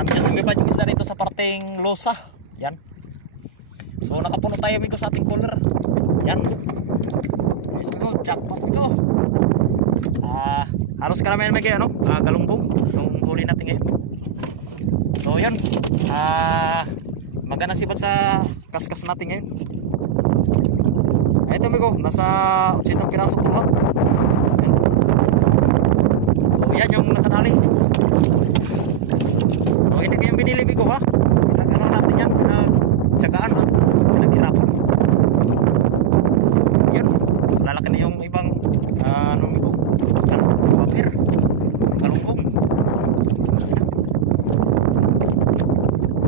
medyo sumipad yung isda dito sa parteng losa. Yan. So nakapuno tayo amigo sa ating cooler. Yan. Yes amigo, jackpot amigo. Halos karamihan may kayo galunggong yung huli natin ngayon. So yan. Magana sibat sa kaskas natin ngayon. Ito amigo, nasa 80 piraso ito lahat. So yan yung nakanali. So hindi kayong binili amigo ha. Pinag-ano natin yan, pinag-tsagaan ha. Pinaghirapan. So yun, lalaki na yung ibang amigo, papir, galunggong.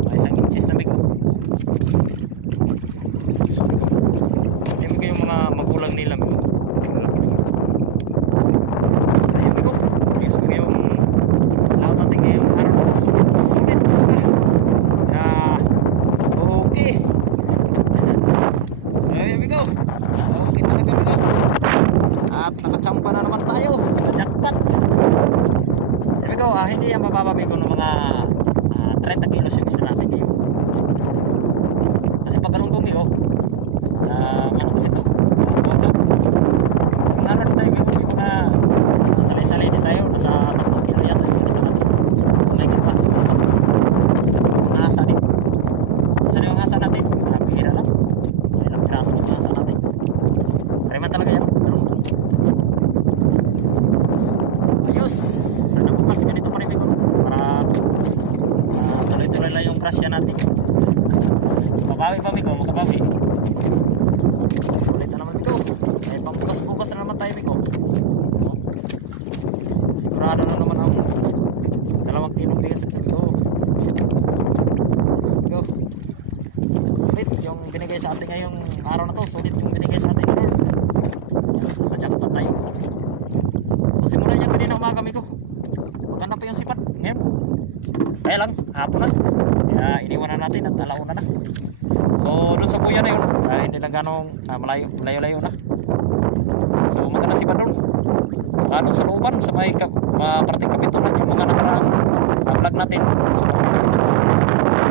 May isang inches na amigo. Yan yung mga magulang nila amigo. So yan amigo, yes amigo yung lahat natin ngayong araw na ito. Sulit talaga. Okay. So yan amigo, okay talaga amigo. At nakatsampa na naman tayo. Jackpot. So amigo, hindi yan mababa amigo ng mga 30 kilos yung isda natin ngayon. Kasi pag galunggong amigo, ano kasi ito? Yung ano din tayo amigo, yung mga salay-salay din tayo. Nasa 3 kilo yata yung ganito natin. May pa, sobra pa. Mga hasa din. Saan yung hasa natin? Pihira lang. Ilang piraso yung hasa natin. Kariman talaga yan. Galunggong. So, ayos. Sana bukas ganito pa rin amigo. Para tuloy-tuloy lang yung crush yan natin. Makabawi pa amigo, makabawi. Sulit na naman ito. May pambukas-bukas na naman tayo amigo. Sigurado na naman ang 2 kilong bigas ito amigo. Let's go. Sulit yung binigay sa atin ngayong araw na to. Sulit yung binigay sa atin Lord. Nakajakpat tayo. Simulan niya kanina umaga amigo. Maganda pa yung sipat ngayon. Kaya lang, hapon na. Kaya iniwan na natin at alauna na. So doon sa buya na yun, hindi lang ganong malayo-layo na. So maganda sipat doon. Saka doon sa looban, sa may parting kapitulan, yung mga nakaraang vlog natin sa parting kapitulan. So